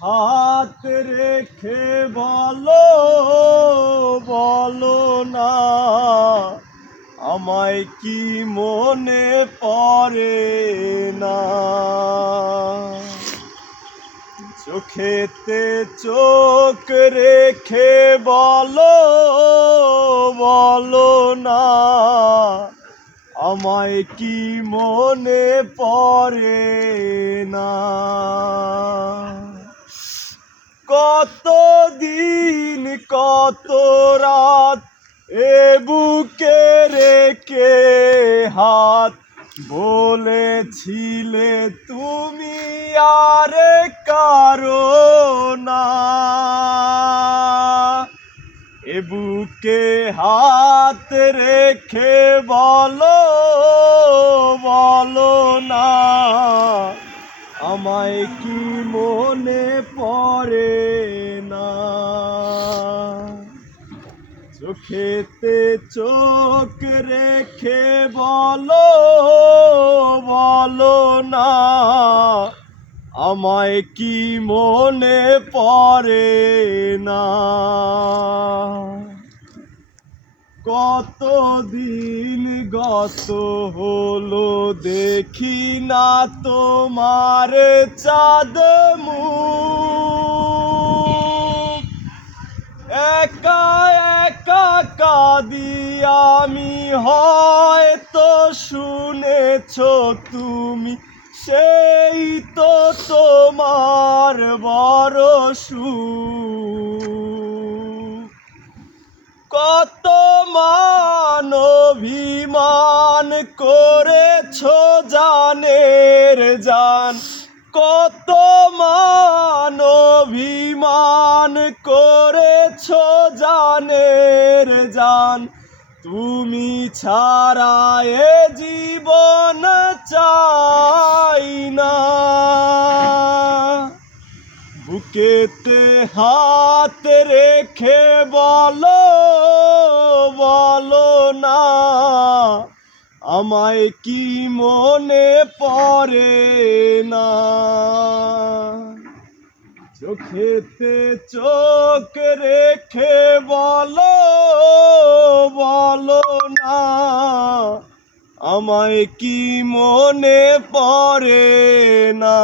হাত রেখে বলো বলো না আমায় কি মনে পড়ে না। চোখেতে চোখ রেখে বলো বলো না আমায় কি মনে পড়ে না। কত দিন কত রাত এ বুকে রেখে হাত বলেছিলে তুমি আর কারো না। এ বুকে হাত রেখে বলো বলো না আমায় কি মনে পড়ে না। চোখেতে চোখ রেখে বলো বলো না আমায় কি মনে পড়ে না। কতদিন গত হলো দেখি না তোমার চাঁদ মুখ। একা একা কাঁদি আমি হয়তো শুনেছ তুমি সেই তো তোমার বড় সুখ। কত মান অভিমান করেছ জানের জান, কত মান অভিমান করেছ জানের জান, তুমি ছাড়া এ জীবন চাই না। বুকেতে হাত রেখে বলো বলো না আমায় কি মনে পড়ে না। চোখেতে চোখ রেখে বলো বলো না আমায় কি মনে পড়ে না।